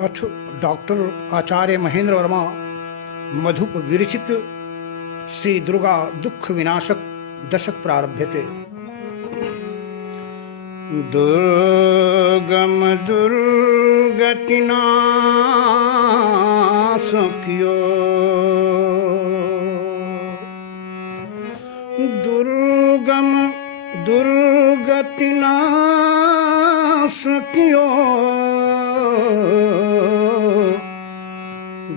अथ डॉक्टर आचार्य महेंद्र वर्मा मधुप विरचित श्री दुर्गा दुख विनाशक दशक प्रारभ्यते। दुर्गम दुर्गतिनाश कियो, दुर्गम दुर्गतिनाश कियो,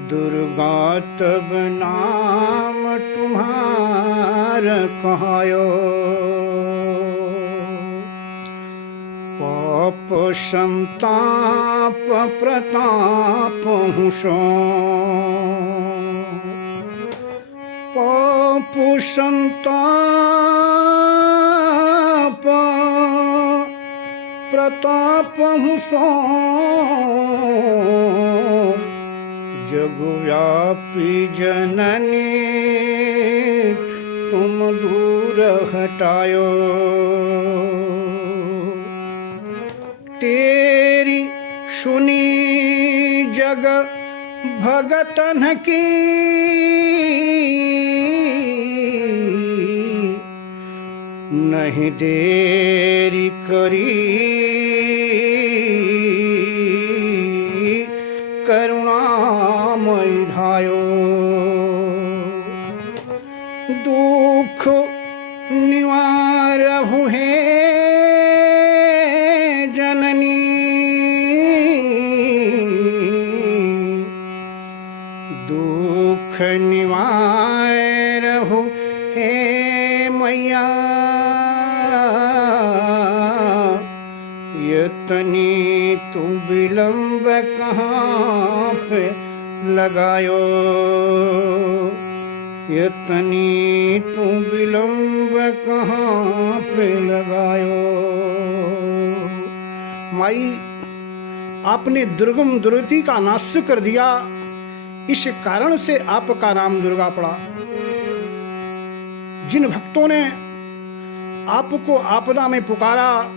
दुर्गा तब नाम तुम्हार कहायो। पाप संताप प्रताप हुसो, पाप संताप प्रताप हुसो, जगव्यापी जननी तुम दूर हटायो। तेरी सुनी जग भगतन की, नहीं देरी करी करुणामय धायो। दुख निवारहु हे जननी, दुख निवारहु हे मैया। यतनी तू विलम्ब कहाँ पे लगायो, यतनी तू विलम्ब कहाँ पे लगायो। माई, आपने दुर्गम दुर्गति का नाश कर दिया, इस कारण से आपका नाम दुर्गा पड़ा। जिन भक्तों ने आपको आपदा में पुकारा,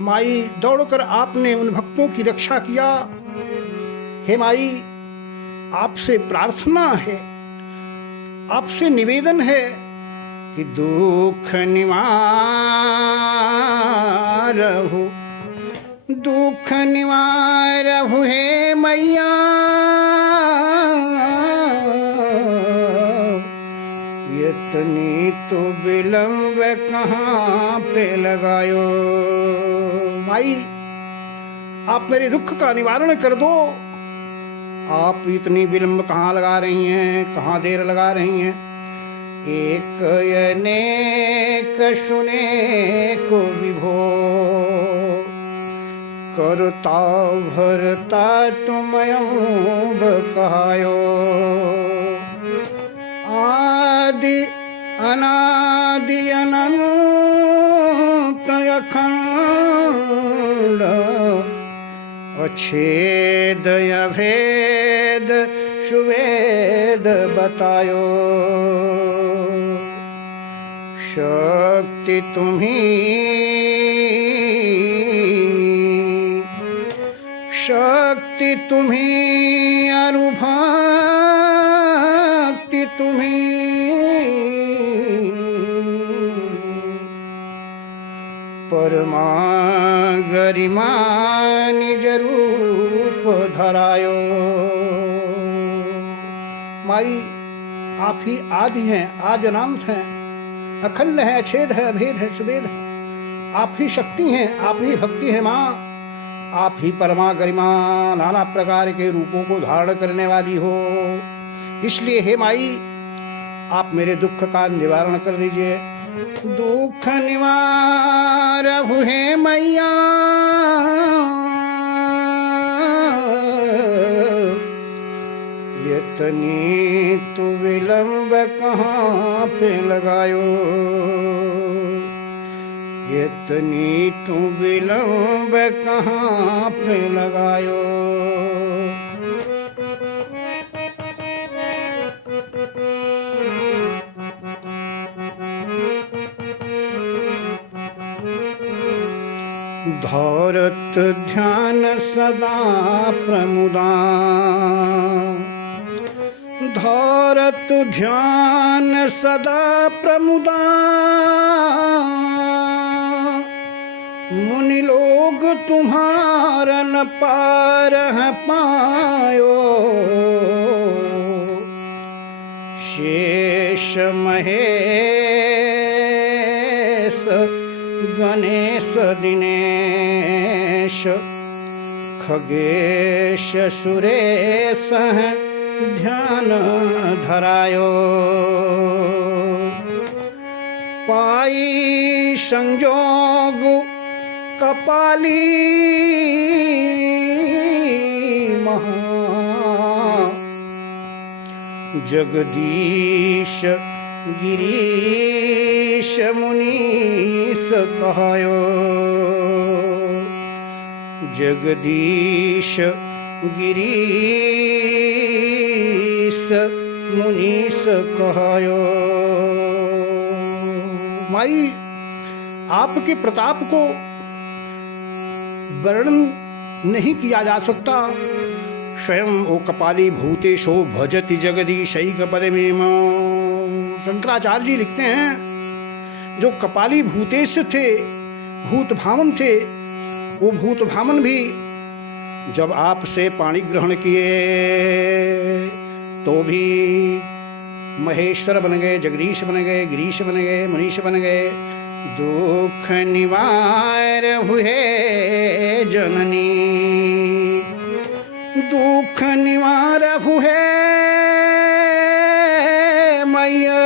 माई दौड़कर आपने उन भक्तों की रक्षा किया। हे माई, आपसे प्रार्थना है, आपसे निवेदन है कि दुख निवारहु, दुख निवारहु हे मैया। यतनी तो विलम्ब कहाँ पे लगायो। माई, आप मेरे दुख का निवारण कर दो। आप इतनी विलम्ब कहाँ लगा रही हैं, कहाँ देर लगा रही हैं। एक अनेक सुने को विभो, करता भरता तुमयं कहायो। आदि अनादि अनंत अखंड, अच्छेद अभेद सुवेद बतायो। शक्ति तुम्हीं, शक्ति तुम्हीं, अनुभक्ति तुम्हीं, परमा गरिमा निज रूप धरायो। माई, आप ही आदि हैं, आदि अनंत हैं, अखंड है, अछेद है, अभेद है, सुवेद है। आप ही शक्ति हैं, आप ही भक्ति है माँ। आप ही परमा गरिमा, नाना प्रकार के रूपों को धारण करने वाली हो। इसलिए हे माई, आप मेरे दुख का निवारण कर दीजिए। दुख निवारहु हे मैया। यतनी तू विलम्ब कहाँ पे लगायो, यतनी तू विलम्ब कहाँ पे लगायो। धरत ध्यान सदा प्रमुदा धरत ध्यान सदा प्रमुदा मुनि लोग तुम्हारा न पार पायो शेष महेश गणेश दिनेश खगेश सुरेश ध्यान धरायो पाई संजोग कपाली महा जगदीश गिरीश मुनीस कहायो जगदीश गिरीश मुनीस कहायो। माई आपके प्रताप को वर्णन नहीं किया जा सकता। स्वयं ओ कपाली भूतेशो भजति जगदीशैक पदमेम। शंकराचार्य जी लिखते हैं जो कपाली भूतेश थे, भूत भामन थे, वो भूत भामन भी जब आपसे पाणी ग्रहण किए तो भी महेश्वर बन गए, जगदीश बन गए, गिरीश बन गए, मुनीश बन गए। दुख निवार हुए जननी दुख निवार हुए मैया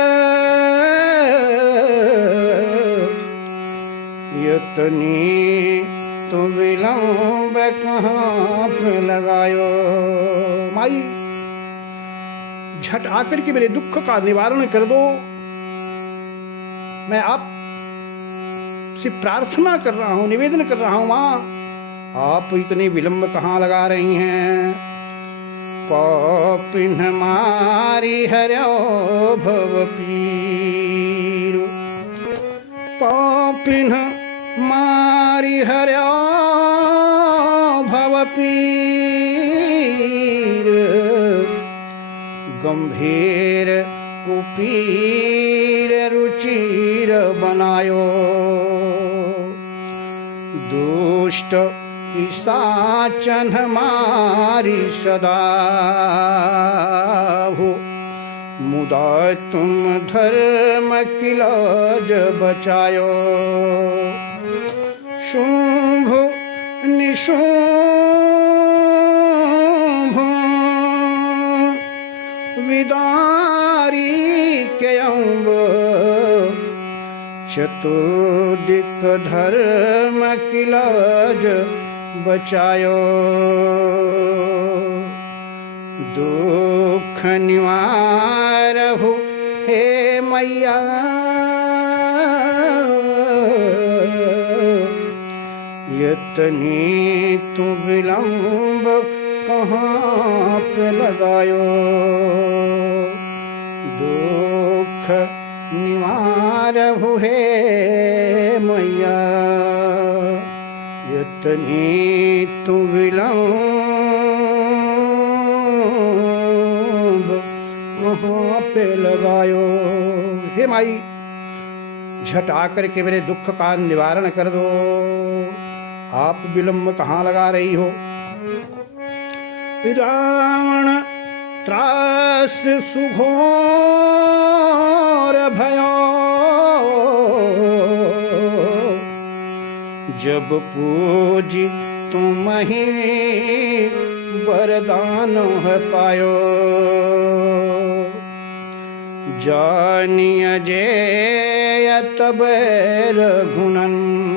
यतनी तो विलंब कहाँ पे लगायो। माई झट आकर के मेरे दुख का निवारण कर दो। मैं आप से प्रार्थना कर रहा हूं, निवेदन कर रहा हूं। मां आप इतनी विलंब कहाँ लगा रही हैं। पापिन मारी हर्यो भव पीर पापिन मारी हर्यो भव पीर गंभीर कुपीर रुचिर बनायो दुष्ट पिशाचन हमारी सदा हो मुदा तुम धर्म की लाज बचायो शुंभ निशुंभ विदारी के अम्ब चतुर्दिक धर्म की लाज बचायो दुख निवार हो हे मैया यतनी तू विलंब कहाँ पे लगायो दुख निवार हो हे मैया यतनी तू विलंब कहाँ पे लगायो। हे माई झट आकर के मेरे दुख का निवारण कर दो। आप विलंब कहाँ लगा रही हो। रावण त्रास सुघोर भयो जब पूजी तुम ही वरदान है पायो जानिय जे तब रघुनंद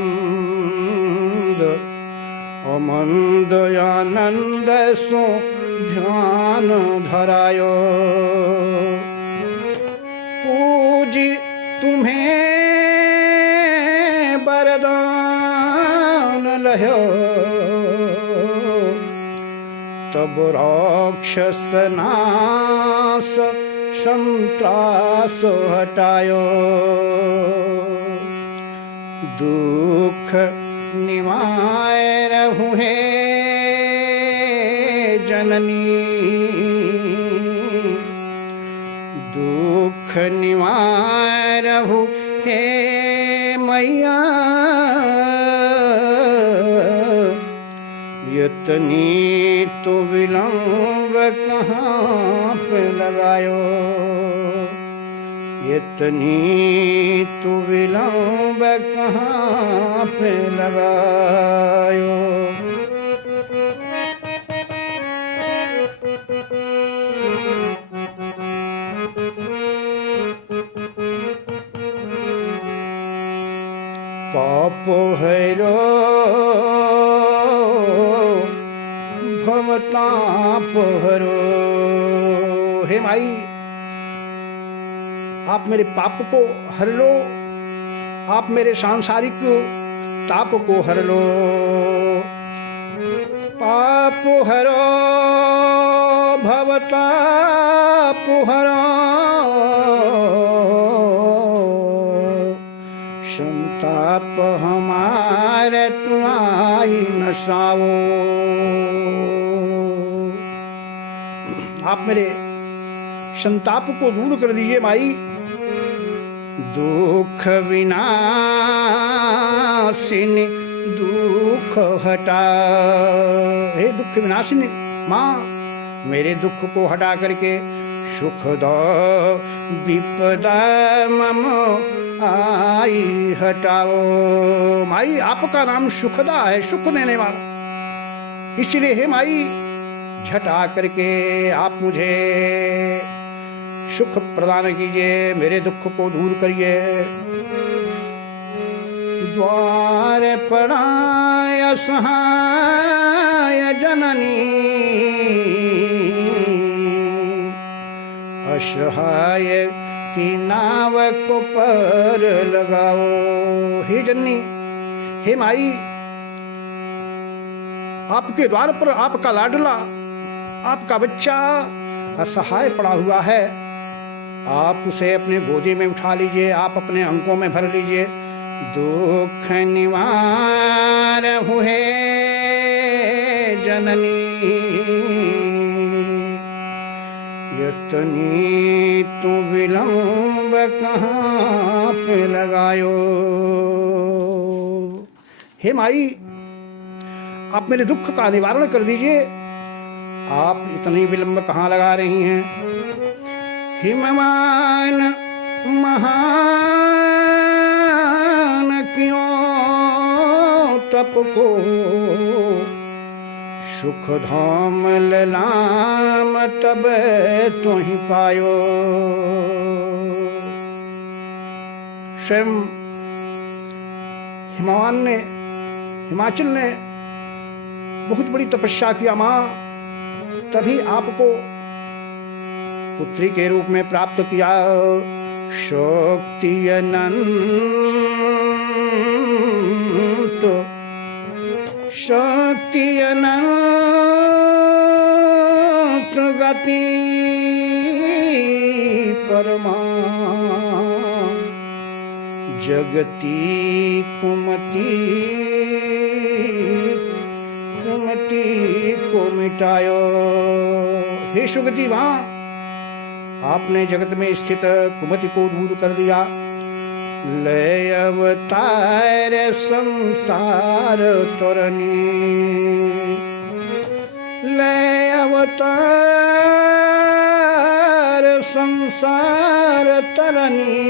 अमंद आनंद सो ध्यान धरायो पूजी तुम्हें वरदान लहो तब राक्षस नाश संत्रास हटायो दुख निवाय रहु हे जननी, दुख निवाय रहु हे मैया, इतनी तो विलंब कहाँ पे लगायो, इतनी तो विलंब कहाँ पे लगायो। पाप हैरो भवताप हरो, हे माई आप मेरे पाप को हर लो, आप मेरे सांसारिक ताप को हर लो। पाप हरो भवताप हरो, संताप हमारे तुम्हारी नसाओ। आप मेरे संताप को दूर कर दीजिए माई। दुख विनाशिनी दुख हटा, हे दुख विनाशिनी माँ मेरे दुख को हटा करके सुख दो विपदा मम आई हटाओ। माई आपका नाम सुखदा है, सुख देने वाला, इसलिए हे माई झटा करके आप मुझे सुख प्रदान कीजिए, मेरे दुख को दूर करिए। द्वार पड़ाय सहाय जननी, असहाय की नाव को पर लगाओ। हे जननी, हे माई आपके द्वार पर आपका लाडला, आपका बच्चा असहाय पड़ा हुआ है, आप उसे अपने गोदी में उठा लीजिए, आप अपने अंकों में भर लीजिए। दुख निवार हुए जननी, इतनी तू विलंब कहाँ पे लगायो। हे माई आप मेरे दुख का निवारण कर दीजिए, आप इतनी विलंब कहाँ लगा रही हैं। हिमवान महान क्यों तप को, सुख धाम ललाम तब तो ही पायो। स्वयं हिमवान ने, हिमाचल ने बहुत बड़ी तपस्या किया माँ, तभी आपको पुत्री के रूप में प्राप्त किया। शक्ति अनंत, शक्ति अनंत गति परमा, जगती कुमति सुमति को मिटायो। हे सुगति मां आपने जगत में स्थित कुमति को दूर कर दिया। लय अवतार संसार तरनी, लय अवतार संसार तरनी,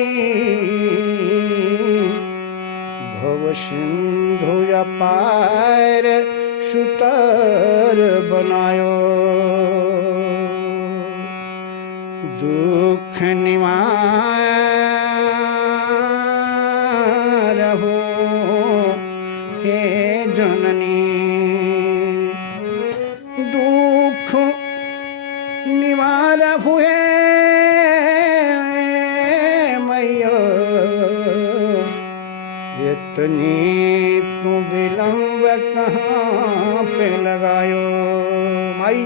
भव सिंधु अपार सुतर बनायो। दुख निवार हो हे जननी, दुख निवार हुए मैया, इतनी तू विलंब कहाँ पे लगायो। माई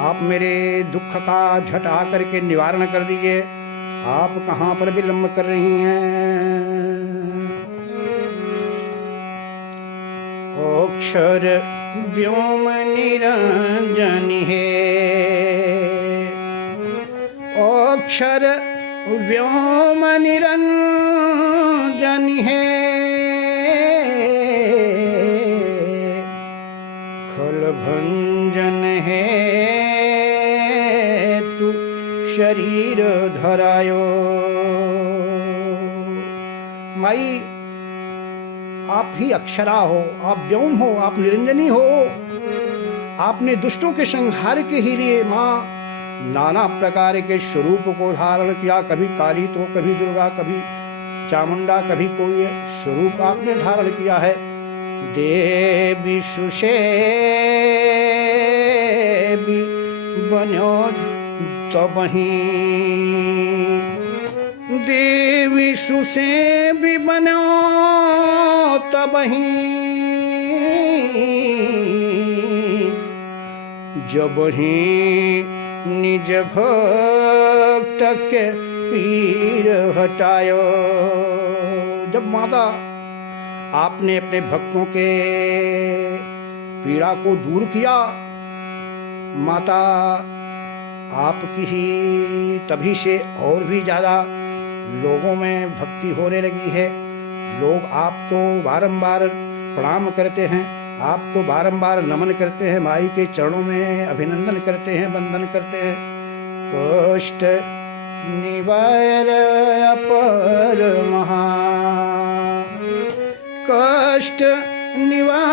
आप मेरे दुख का झटा करके निवारण कर दीजिए, आप कहाँ पर विलंब कर रही हैं। अक्षर व्योम निरंजन है, अक्षर व्योम निरंजन है, खल भंजन है तू शरीर धरायो। माई आप ही अक्षरा हो, आप व्योम हो, आप निरंजनी हो। आपने दुष्टों के संहार के ही लिए माँ नाना प्रकार के स्वरूप को धारण किया, कभी काली तो कभी दुर्गा, कभी चामुंडा, कभी कोई स्वरूप आपने धारण किया है। देवी सुषेबी बन्यो तबही, देवी सुषेबी बन्यो तबही, जबही निज भक्त के पीर हटायो। जब माता आपने अपने भक्तों के पीड़ा को दूर किया, माता आपकी ही तभी से और भी ज़्यादा लोगों में भक्ति होने लगी है। लोग आपको बारंबार प्रणाम करते हैं, आपको बारंबार नमन करते हैं, माई के चरणों में अभिनंदन करते हैं, वंदन करते हैं। कष्ट निवार अपर महा, कष्ट निवार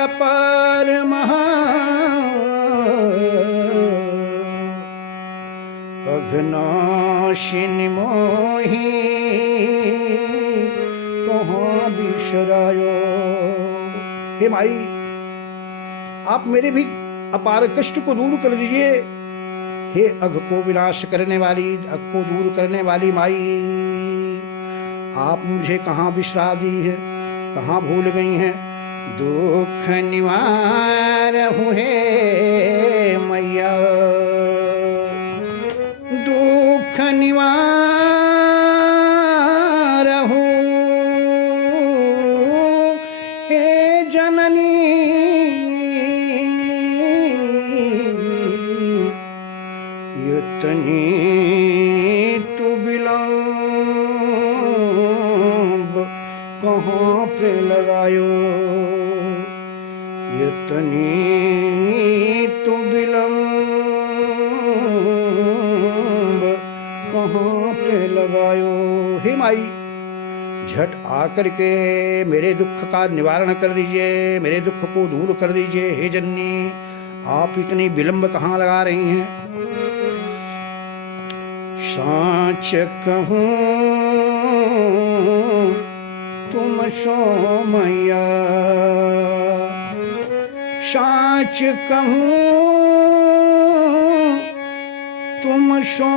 अपर महा, अघनाशिनी मोही कहाँ बिसरायो। हे माई, आप मेरे भी अपार कष्ट को दूर कर दीजिए। हे अघ को विनाश करने वाली, अघ को दूर करने वाली माई, आप मुझे कहाँ बिसरा दी है, कहाँ भूल गई हैं। दुख निवार हुए मैया, दुख निवार हो हे जननी, इतनी तू विलंब कहाँ पे लगायो, इतनी तू विलंब कहाँ पे लगायो। हे माई, झट आकर के मेरे दुख का निवारण कर दीजिए, मेरे दुख को दूर कर दीजिए। हे जननी, आप इतनी विलंब कहाँ लगा रही हैं। साच कहूँ तुम सो मैया, साच कहूँ तुम सो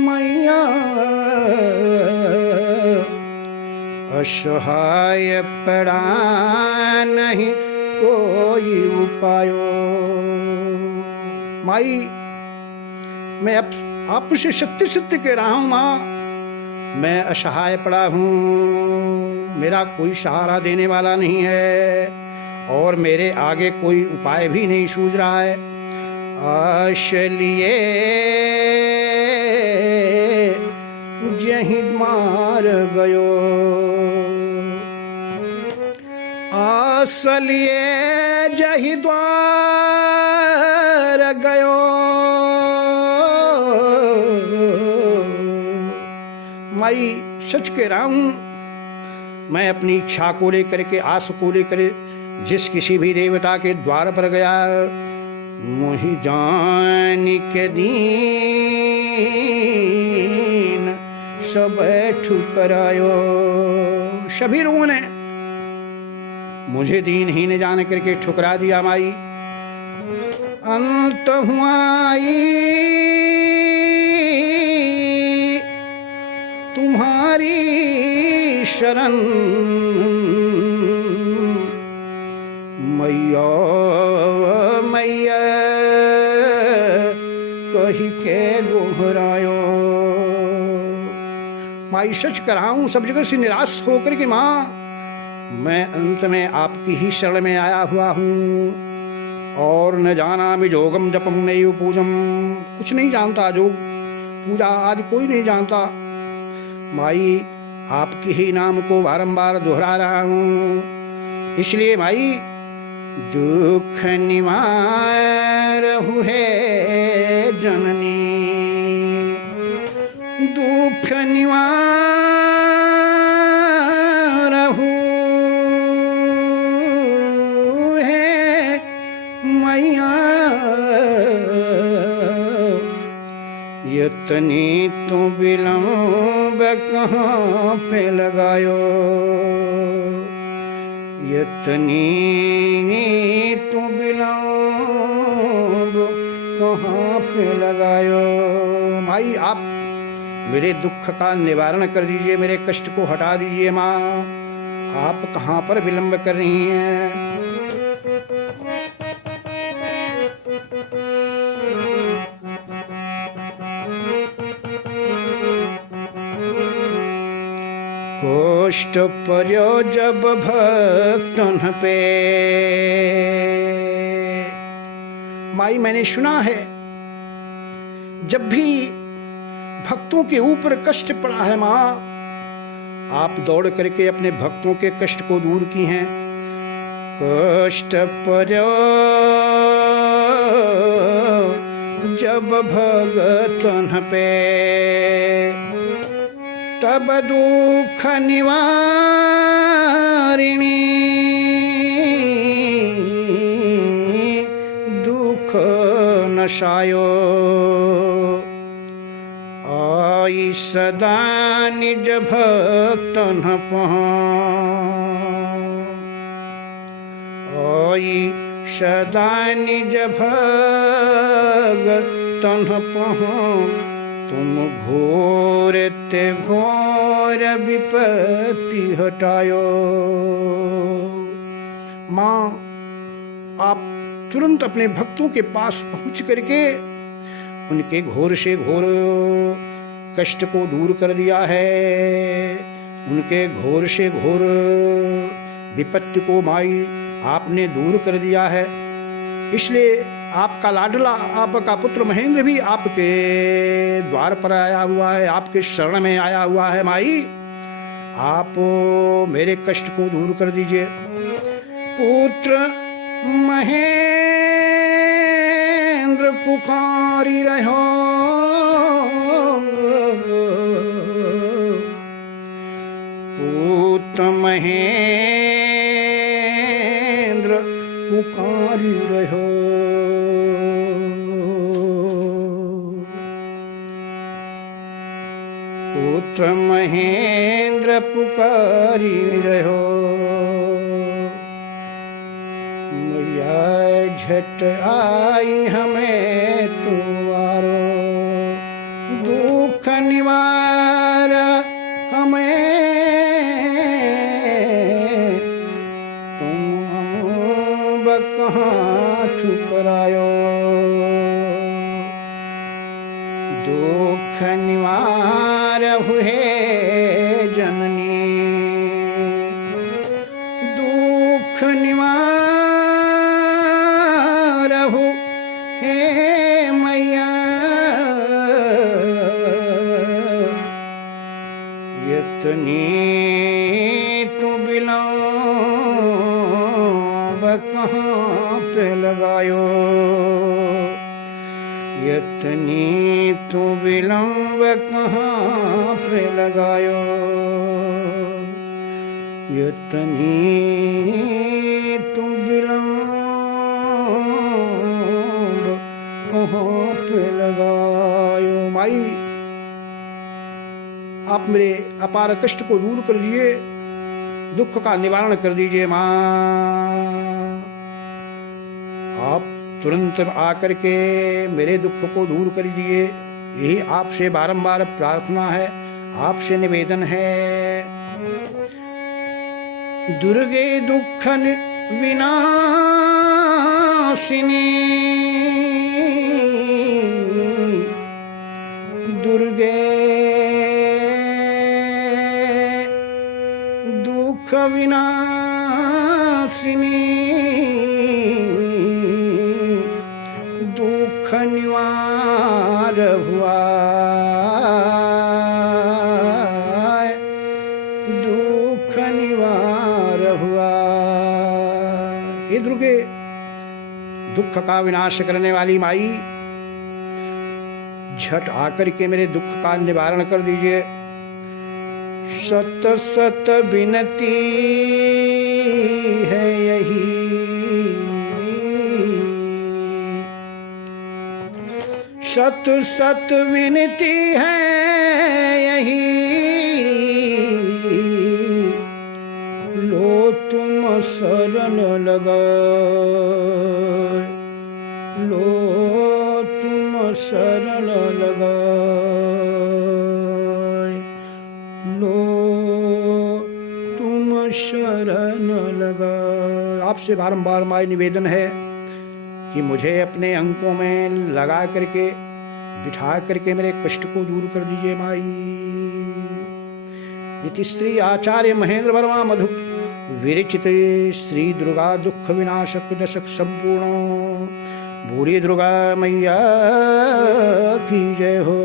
मैया, असहाय पड़ा नहीं कोई उपायो। माई, मैं अब आपसे सत्य सत्य कह रहा हूँ माँ, मैं असहाय पड़ा हूँ, मेरा कोई सहारा देने वाला नहीं है और मेरे आगे कोई उपाय भी नहीं सूझ रहा है। आशलिए जही मार गयो, आसलिए जही द्वार गयो। माई, सच कह रहा हूं, मैं अपनी इच्छा को लेकर के, आस को लेकर जिस किसी भी देवता के द्वार पर गया, मोहि जान के दीन सब ठुकरायो। सभी लोगों ने मुझे दीनहीन जान करके ठुकरा दिया। माई, अंत हुआई तुम्हारी शरण, मैया मैया कही के गोहरायो। माई, सच कराऊं, सब जगह से निराश होकर के माँ मैं अंत में आपकी ही शरण में आया हुआ हूँ। और न जाना मैं जोगम जपम नैव पूजम, कुछ नहीं जानता, जोग पूजा आज कोई नहीं जानता। माई आपके ही नाम को बारंबार दोहरा रहा हूँ। इसलिए माई दुख निवार है जननी, दुख निवार है मैया, इतनी तो विलंब कहाँ पे लगायो, इतनी तो विलंब कहाँ पे लगायो। माई आप मेरे दुख का निवारण कर दीजिए, मेरे कष्ट को हटा दीजिए। माँ आप कहाँ पर विलंब कर रही हैं? कोष्ठ पर्यो जब भक्तन पे, माई मैंने सुना है जब भी भक्तों के ऊपर कष्ट पड़ा है माँ, आप दौड़ करके अपने भक्तों के कष्ट को दूर की हैं। कष्ट पर्यो जब भगतन पे, तब दुख निवारिणी दुख नशायो, आई सदा निज भक्तन आई सदा निज भक्तन तुम घोर ते घोर विपत्ति हटायो। माँ आप तुरंत अपने भक्तों के पास पहुंच करके उनके घोर से घोर कष्ट को दूर कर दिया है, उनके घोर से घोर विपत्ति को माई आपने दूर कर दिया है। इसलिए आपका लाडला, आपका पुत्र महेंद्र भी आपके द्वार पर आया हुआ है, आपके शरण में आया हुआ है। माई आप मेरे कष्ट को दूर कर दीजिए। पुत्र महेंद्र पुकारी रहो, पुत्र महेंद्र पुकारी रहो। पुत्र महेंद्र पुकारी रहो, मैया झट आई हमें तुम्हारो, दुख निवार हमें तुम कहाँ ठुकरायो। दुख निवार हुए जननी, दुख निवार हो हे मैया, इतनी तू विलंब कहाँ पे लगायो, इतनी तू विलंब कहाँ पे लगायो, इतनी तू विलंब कहाँ पे लगायो। माई आप मेरे अपार कष्ट को दूर कर दीजिए, दुख का निवारण कर दीजिए। माँ आप तुरंत आकर के मेरे दुख को दूर कर दीजिए, यही आपसे बारंबार प्रार्थना है, आपसे निवेदन है। दुर्गे दुखन विनाशिनी, दुर्गे दुख विनाशिनी, दासिनी दुख निवार हुआ, दुख निवार हुआ। हे दुर्गे, दुख का विनाश करने वाली माई, झट आकर के मेरे दुख का निवारण कर दीजिए। सत सत विनती है यही, सत सत विनती है यही, लो तुम शरण लगा, लो तुम शरण लगा, लो तुम शरण लगा। आपसे बारंबार माई निवेदन है कि मुझे अपने अंकों में लगा करके, बिठा करके मेरे कष्ट को दूर कर दीजिए माई। इति श्री आचार्य महेंद्र वर्मा मधु विरचित श्री दुर्गा दुख विनाशक दशक संपूर्ण। बोलिए दुर्गा मैया की जय हो।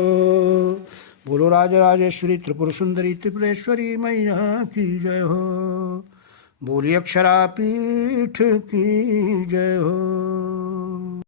बोलो राजराजेश्वरी त्रिपुर सुंदरी त्रिपुरेश्वरी मैया की जय हो। बोलिए अक्षरा पीठ की जय हो।